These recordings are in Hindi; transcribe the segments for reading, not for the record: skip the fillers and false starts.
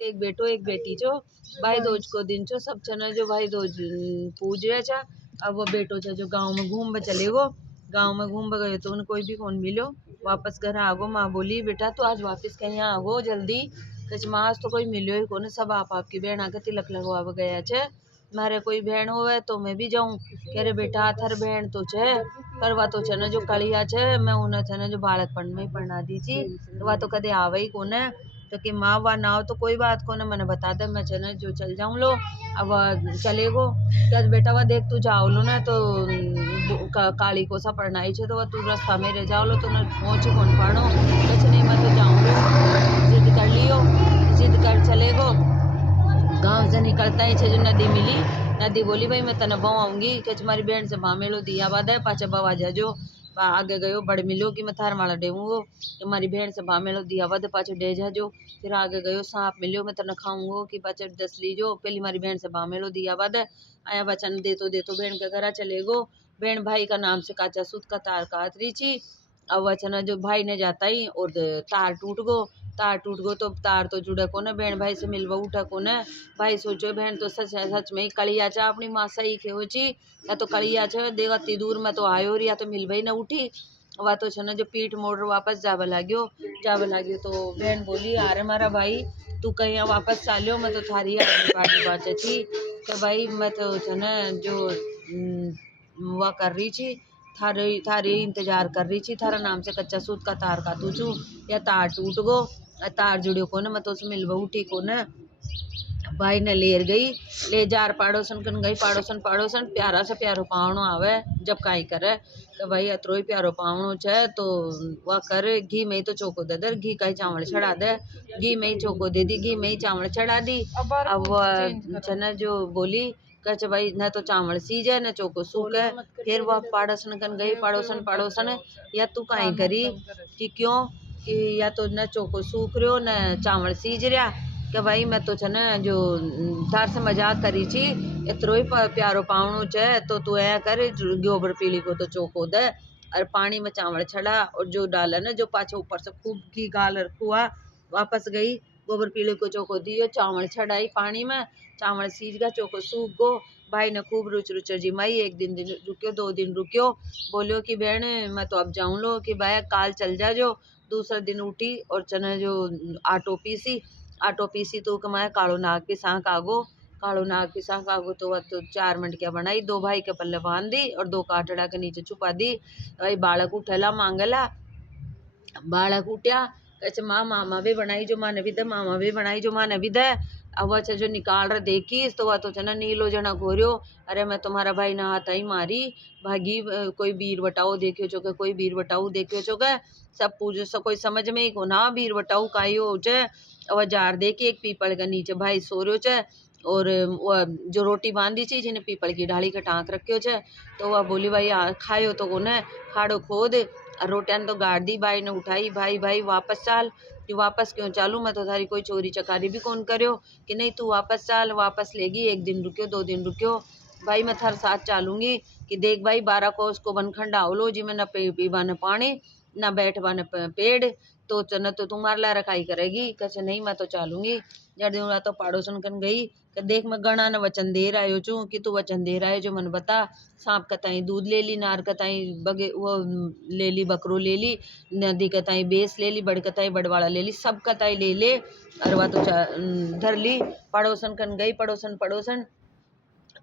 एक बेटो एक बेटी छो। भाई दूज को दिन छो, सब छे न जो भाई दूज पूज रहे छा। अब वो बेटो छे जो गाँव में घूम चले गो। गाँव में घूम गयो तो उन कोई भी कौन मिलो। वापस घर आगो, माँ बोली बेटा तू आज वापस कहीं आगो जल्दी। कच माँ आज तो कोई मिलो ही कोने, सब आपकी बहन आके तिलक लगवा गया छे। मारे कोई बहन होवे तो मैं भी जाऊं। कह रे बेटा थार बहन तो छे पर वा तो छे न जो कलिया छे, मैं उन्हें छे न जो बालकपन में ही पढ़ा दी थी, वा तो कदे आवे ही कोने। तो कि माँ वा ना हो तो कोई बात को ना, मैंने बता दे मैं चने जो चल जाऊं लो। अब चलेगो क्या बेटा वा देख तू जाओ लो ना तो काली को सा पढ़ना ही छे, तो वह तू रास्ता में रह जाओ लो तो ना पहुंची कौन पढ़ो। कुछ नहीं मैं तो जाऊं लो, जिद कर लियो, जिद कर चलेगो। गांव से निकलता ही छे जो नदी मिली। नदी बोली भाई मैं तने बवाऊंगी कि तुम्हारी बहन से भामेलो दिया बाद है पाचे बवा जाजो। आगे गयो बड़ मिलो कि मैं थार माला डेऊंगो, तुम्हारी बहन से भामेलो दिया बाद पाचे डे जाजो। फिर आगे गयो सांप मिलियो मैं तने खाऊंगो कि पाचे दस लीजो, पहली मारी बहन से भामेलो दिया बाद आया वचन दे तो बहन के घर चले गो। बहन भाई का नाम से काचा सूत का तार कातरी छी। अब वचन जो भाई ने जाता ही और तार टूट गो। तार टूट गो तो तार तो जुड़े को न, बहन भाई से मिलवा उठा को न। भाई सोचो बहन तो सच सच में ही कलिया चा अपनी माँ सही के हो ची, या तो कलिया चा देवती दूर में तो आयो या तो मिलवा ही न उठी। वह तो छे न जो पीठ मोड़ वापस जावे लाग्यो। तो बहन बोली अरे मारा भाई तू कहीं वापस चालियो, मैं तो थारी पार्टी बाचे थी तो भाई मैं तो छे न जो वह कर रही थी, थारे थारे इंतजार कर रही थी। थारा नाम से कच्चा सूत का तार का तू छू, या तार टूट गो तार जुड़ियो को न, मैं तो उसे मिलवा उठी को न। भाई ने लेर गई ले जार पाड़ोसन कन गई। पाड़ोसन प्यारा से प्यारो पावनो आवे जब काई करे तो भाई अतरो ही प्यारो पावनो छे तो वह कर घी में ही तो चौको दे दे, घी का ही चावल चढ़ा दे। घी में ही चौको दे दी, घी में ही चावल चढ़ा दी। अब वह छे जो बोली कहे भाई न तो चावल सीजे न चौको सूखे। फिर वह पाड़ोसन कन गई। पाड़ोसन या तू काई करी कि क्यों कि या तो न चौको सूख रहो न चावल सीज रहा। कि भाई मैं तो छे न जो थार से मजाक करी छी, इतरो ही प्यारो पावनो छे तो तू ऐ कर गोबर पीली को तो चौको दे और पानी में चावल छड़ा और जो डाला न जो पाछे ऊपर से खूब घी गाल रखुआ। वापस गई गोबर पीली को चौको दियो, चावल छड़ाई पानी में, चावल सीज गया चौको सूख गो। भाई ने खूब रुच जिमाई। एक दिन रुक्यो, 2 दिन रुक्यो, बोलियो कि बहन मैं तो अब जाऊं लो कि भाई काल चल जा जो। दूसरे दिन उठी और चने जो आटो पीसी तो कमाया कालो नाग की सांख आगो तो वह तो 4 मटकिया बनाई, 2 भाई के पल्ले बांध दी और 2 काटड़ा के नीचे छुपा दी। भाई बालक उठेला मांगला, बालक उठ्या कहे माँ मामा भी बनाई जो माँ ने भी दे, मामा भी बनाई जो माँ ने भी दे। अब वह जो निकाल रहा देखी तो वह तो चना नीलो जना घोरियो। अरे मैं तुम्हारा भाई ना हाथ ही मारी भागी, कोई बीर बटाओ देखियो चोके, कोई बीर बटाऊ देखियो चोके। सब पूछो सब कोई समझ में ही को ना बीर बटाऊ काई हो चे। वह जार देखी एक पीपल के नीचे भाई सो रहो छे और वह जो रोटी बांधी थी जिन्हें पीपल की ढाली का टाँक रखियो छे। तो वह बोली भाई खायो तो कोने खाड़ो खोद रोटियान तो गाड़ दी। भाई ने उठाई, भाई वापस चाल। कि वापस क्यों चालू, मैं तो थारी कोई चोरी चकारी भी कौन करो कि नहीं, तू वापस चाल। वापस लेगी, 1 दिन रुक्यो 2 दिन रुक्यो, भाई मैं थार साथ चालूंगी कि देख भाई 12 कोस को बनखंड आवलो जी में न पीवा न पानी न बैठवा न पेड़ तो न तो तुम्हारे ला रखाई करेगी। कैसे नहीं मैं तो चालूंगी। जड़ दिन तो पाड़ोसन कन गई कि देख मैं गणा न वचन दे रहा हो चू कि तू वचन दे रहा है जो मन बता। सांप कताई दूध ले ली, नार कताई बगे वो ले ली, बकरो ले ली, नदी कताई बेस ले ली, बड़ कताई बड़वाड़ा ले ली, सब कताई ले ले और वह तो धर ली। पड़ोसन कन गई। पड़ोसन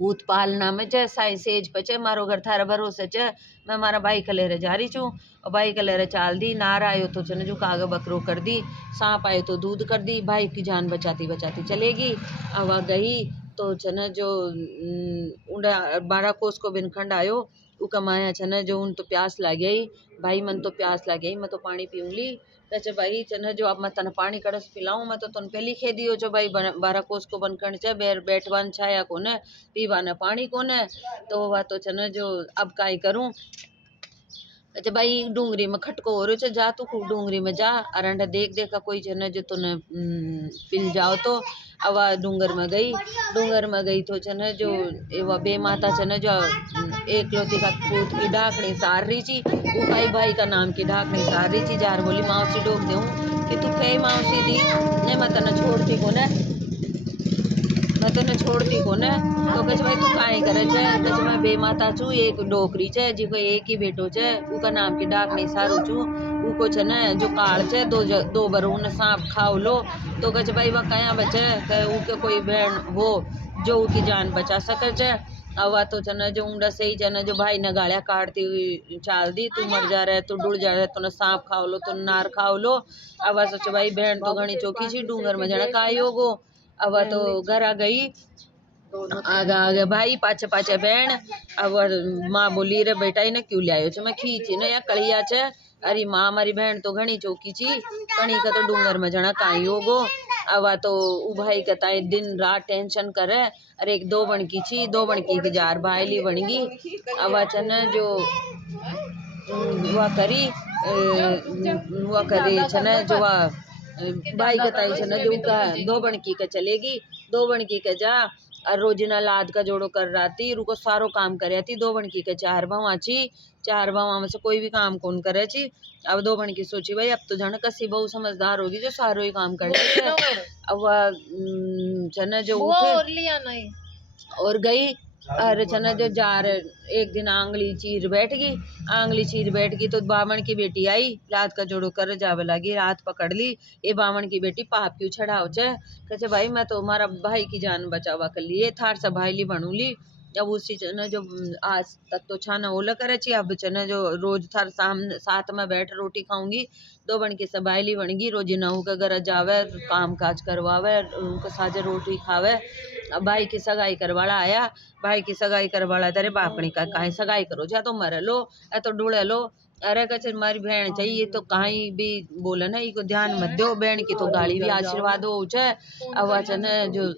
भूत पालना में चे साई सेज पे चे मारो घर थारा भरोसे चे, मैं मारा भाई कलेरे जा रही छू और भाई कलेरे चाल दी। नार आयो तो चने जो काग बकरो कर दी, सांप आयो तो दूध कर दी। भाई की जान बचाती चलेगी। अब वह गई तो चने जो 12 कोस को बिनखंड आयो उका माया छने जो उन तो प्यास लाग गई। भाई मन तो प्यास लाग गई, मैं तो पानी पीऊंगी। कहे भाई चने जो अब मैं तन पानी कड़स पिलाऊं, मैं तो तन पहली खे दियो जो भाई 12 कोस को बनखंड चे बैठवान छाया कोने पीवा न पानी कोने। तो वह तो चने जो अब काई करूं। अच्छा भाई डूंगरी में खटको हो रहा जा तू खूब डूंगरी में जा अरंडा देख देखा कोई जने जो तूने पिल जाओ तो। अब डूंगर में गई तो चने जो वह बेमाता चने जो एक लोती का पूत की ढाकनी सार रही थी, वो भाई का नाम की ढाकनी सार रही थी। जार बोली माँ से डोक दूँ कि तू कई माउसी दी ने मैं तने छोड़ती कोने, मैं तने छोड़ती कोने। तो कहे भाई तू काहे करे छे, कहे मैं बेमाता छू, एक डोकरी छे जी को एक ही बेटो छे, उका नाम की डाक नहीं सारू छू, उको छे ने जो काल छे दो बार उन सांप खाओ लो। तो कहे भाई वह कया बचे, कहे उके कोई बहन हो जो उकी जान बचा सके छे। अवा तो छे जो ऊंडा सही छे जो भाई ने गालियां काटती हुई चाल दी, तू मर जा रहे, तू डुड़ जा रहे, तूने सांप खाओ लो, तू नार खाओ लो। अवा सोचे भाई बहन तो घनी चौकी छी, डूंगर में जने का होगो। अवा तो घर आ गई, आगे आगे भाई पाछे पाछे बहन। अब माँ बोली रे बेटा इन्हें क्यों ले आयो छे, मैं खींची ने या कलिया छे। अरे माँ हमारी बहन तो घनी चौकी छी, कणी का तो डूंगर में जना काई होगो। अवा तो उ भाई कहता है दिन रात टेंशन करे। अरे एक दो बनकी छी, दो बनकी की जार भाईली बनगी। अवा चन जो वह करी छन जो भाई कहता छन जो का दो बनकी के चलेगी, दो बनकी के जा। और रोजिना लाद का जोड़ो कर रहा थी, रुको सारो काम करे थी। दो बनकी के चार भवा छी, चार भवा में से कोई भी काम कौन करे छी। अब दो बनकी सोची भाई अब तो जन कसी बहु समझदार होगी जो सारो ही काम कर ले। अब वह छन जो उठे और गई और छन जो जार एक दिन आंगली चीर बैठ गई, आंगली चीर बैठ गई तो बामन की बेटी आई, रात का जोड़ो कर जावे लगी, रात पकड़ ली। ये बामन की बेटी पाप क्यों चढ़ाओ छे, कहते भाई मैं तो हमारा भाई की जान बचावा कर लिए थार से भाईली बनूली। अब उसी चन जो आज तक तो छाना ओला करे छी, अब चन जो रोज थार सामने साथ में बैठ रोटी खाऊंगी। दो बन के सबाइली बनगी, रोज नहू के घर जावे, काम काज करवावे, उनको साजे रोटी खावे। अब भाई की सगाई करवाला आया, भाई की सगाई करवाला तेरे बापनी का कहीं सगाई करो जा तो मर लो या तो ढूंढे लो। अरे कचे हमारी बहन चाहिए तो कहीं भी बोले ना इको ध्यान मत दो, बहन की तो गाली भी आशीर्वाद हो छे। अब वचन जो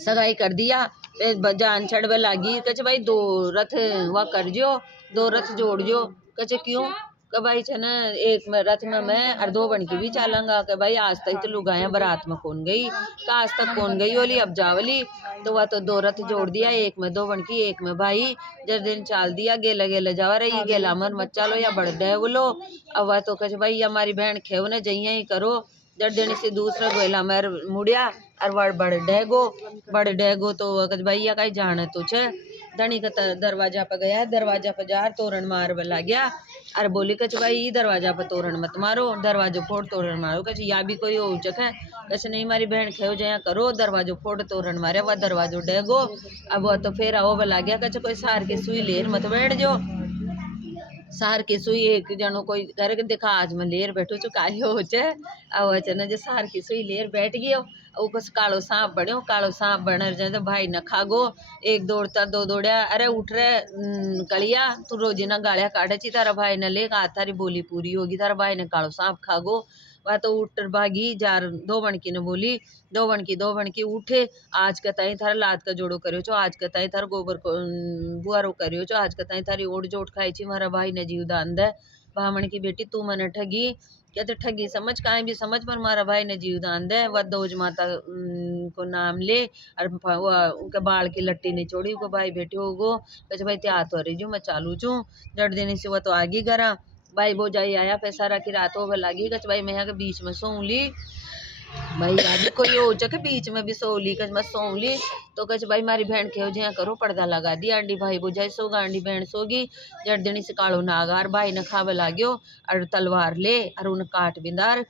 सगाई कर दिया, जान चढ़वे लागी। कचे भाई दो रथ वह कर जो, दो रथ जोड़ जो। कचे क्यों, कि भाई छे न एक में रथ में मैं और दो बन की भी चालूंगा। कि भाई आज तक तो लुगाया बारात में कौन गई, का आज तक कौन गई होली, अब जावली। तो वह तो दो रथ जोड़ दिया, एक में दो बन की एक में भाई। जब दिन चाल दिया गेला गेला जावा रही, गेला मन मत चालो या बढ़ दे बोलो। अब वह तो कहे भाई हमारी बहन खेव ने जइया ही करो। जड़ देने से दूसरा गोला मेर मुड़िया और वह बड़ डेगो तो कहे भैया कहीं जाने तो छे। धनी का दरवाजा पर गया, दरवाजा पर जा तोरण मार लग गया और बोली कच भाई दरवाजा पर तोरण मत मारो, दरवाजो फोड़ तोरण मारो। कच या भी कोई हो जगह, कच नहीं हमारी बहन खेव जया करो, दरवाजो फोड़ तोरण मारे, वह दरवाजो डेगो। अब वह तो फिर आओ बला गया, कच कोई सार की सुई लेर मत बैठ जो, सार की सुई एक जनो कोई करे के देखा आज मैं लेर बैठो चु काई हो चे। अब अचन जो सार की सुई लेर बैठ गयो, ऊपर कालो सांप बड़ो, कालो सांप बन जाए भाई न खागो। एक दौड़ता दो दौड़िया, अरे उठ रे कलिया तू रोजी ना गालियां काटे ची, तारा भाई ने ले थारी बोली पूरी होगी, तारा भाई ने कालो सांप खागो। वह तो उठ भागी जार। दो बनकी ने बोली, दो बनकी उठे, आज का ताई थारा लाद का जोड़ो करियो छो, आज का ताई थार गोबर को बुआरो करियो छो, आज का ताई थारी ओट जोट खाई छी, मारा भाई ने जीव दान दे। ब्राह्मण की बेटी तू मने ठगी, कहते ठगी समझ काहे भी समझ, पर मारा भाई ने जीव दान दे। वह दोज माता को नाम ले और उनके बाल की लट्टी नहीं छोड़ी, उनको भाई बेटे होगो। कहे भाई त्या तो रही जो मैं चालू चू। जड़ देने से वह तो आगे करा, भाई वो जाई आया पैसा रखी रात हो लागी। कच भाई मैं के बीच में सो ली, भाई आज कोई हो के बीच में भी सो ली, कच मैं सो ली। तो कच भाई मारी बहन के जया करो पर्दा लगा दी, आंडी भाई बुझाई सोगा, आंडी बहन सोगी। जड़ देनी से कालो नागार भाई ने खावे लाग्यो और तलवार ले और उन काट बिंदार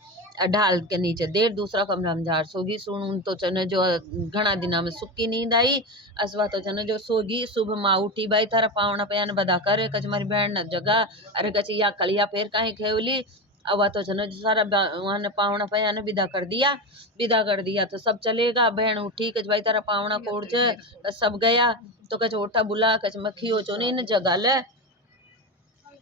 ढाल के नीचे देर दूसरा कमरा में जार सोगी। सुन उन तो चने जो घना दिना में सुक्की नींद आई, असवा तो चने जो सोगी। सुबह माँ उठी भाई थारा पावना पयान बदा कर, कच मारी बहन न जगा, अरे कच या कलिया फेर कहीं खेवली। अब तो चनो सारा वहाँ ने पावना पया ने विदा कर दिया तो सब चलेगा। बहन उठी कच भाई तारा पावना कोड़ छे, सब गया। तो कच ओठा बुला, कच मक्खी हो चो नहीं जगा ले।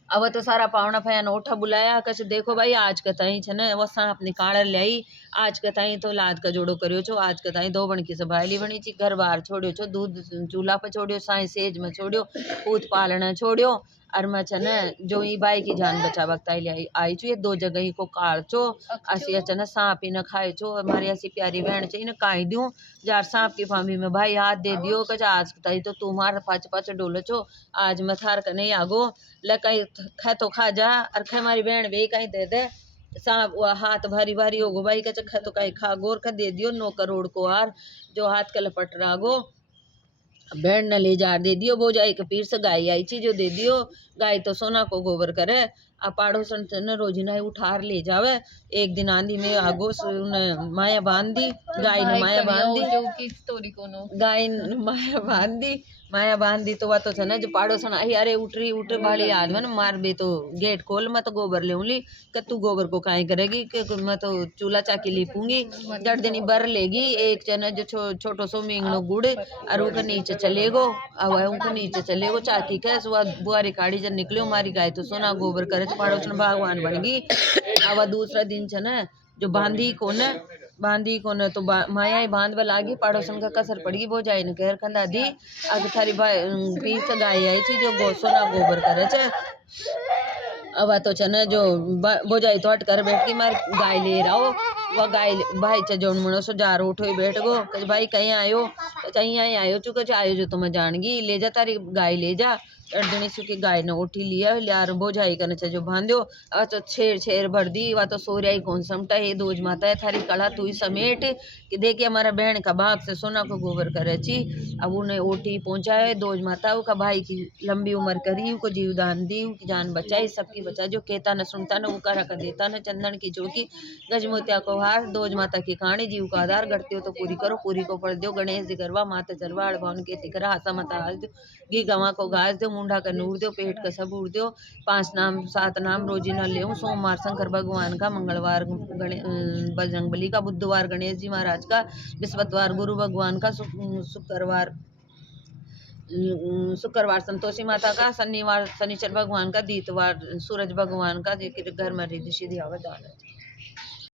अब तो सारा पावना फया ने ओठा बुलाया, कच देखो भाई आज के ताई छे ने वो सांप निकाल लाई, आज के ताई तो लाद का जोड़ो करियो छो, आज के ताई दो बन की सभाईली बनी छी, घर बार छोड़ियो छो, दूध चूल्हा पर छोड़ियो, साई सेज में छोड़ियो, पूत पालना छोड़ियो। और मैं छे ने जो ई बाई की जान बचा वक्त आई छू, ये दो जगह ही को काल छो, असी अचन सांप ही न खाए छो। हमारी ऐसी प्यारी बहन छे इन्हें काई दूं, जार सांप की फामी में भाई हाथ दे दियो, कच आज ताई तो तुम्हारा पाच पाच डोले छो, आज मैं थार का नहीं आगो ले कहीं खे तो खा जा और खे हमारी बहन भी कहीं दे दे। सांप वो हाथ भारी भारी हो गो भाई का चखा तो कहीं खा गोर का दे दियो 9 करोड़ को आर जो हाथ का लपट रहा गो भेड़ न ले जा दे दियो बोझाई के पीर से गाय आई चीज जो दे दियो गाय तो सोना को गोबर करे अपाड़ो सन न रोजिना उठार ले जावे। एक दिन आंधी में आगो माया बांध दी गाय ने माया बांध दी स्टोरी कोनो गाय न माया बांध दी तो वह तो ना जो पाड़ो सन आई अरे उठ वाली आदमी मार बे तो गेट खोल मैं तो गोबर ले ली कि तू गोबर को काहे करेगी कि मैं तो चूल्हा चाकी लिपूंगी जड़ देनी बर लेगी एक चना जो छोटो सो मींगनो गुड़ और ऊके नीचे चलेगो अब ऊके नीचे चलेगो चाकी के सुबह बुआरी काढ़ी जब निकले हमारी गाय तो सोना गोबर करे तो पाड़ो सन भगवान बन गई। अब दूसरा दिन छना जो बांधी कोने तो माया ही बांध वाला आगे पड़ोसन का कसर पड़गी बो जाए न कहर कंदा दी आगे थारी पीर से गाय आई थी जो सोना गोबर करे छे। अब तो छने जो बो जाए तो हट कर बैठ के मार गाय ले रहा हो वह गाय भाई चे जो मनो सो जार उठो ही बैठ गो कह भाई कहीं आयो तो यहीं आयो चुके आयो जो तुम्हें जानगी ले जा तारी गाय ले जा अर्दनी सुखी गाय ने उठी लिया यार बोझाई करने से जो बांध्यो अब तो छेर भर दी वह तो सोरिया ही कौन समटा है दोज माता है थारी कड़ा तू ही समेट कि देखिए हमारा बहन का बाप से सोना को गोबर करे ची। अब उन्हें ओटी पहुंचाए दोज माता का भाई की लंबी उम्र करी को जीवदान दी की जान बचाई सबकी बचा जो कहता न सुनता न वो करा कर देता न चंदन की चौकी गजमोतिया को हार दोज माता की कहानी जीव का आधार करते हो तो पूरी करो पूरी को पढ़ दो गणेश जी गरबा माता चरवा अड़भावन के तिकरा हसा मता हास दो घी गवा को घास दो मुंडा का नूर दो पेट का सबूर दो 5 नाम 7 नाम रोजी न ले सोमवार शंकर भगवान का मंगलवार बजरंग बली का बुधवार गणेश जी महाराज का बृहस्पतिवार गुरु भगवान का शुक्रवार संतोषी माता का शनिवार शनिचर भगवान का दीतवार सूरज भगवान का घर में रिद्धि सिद्धि आवत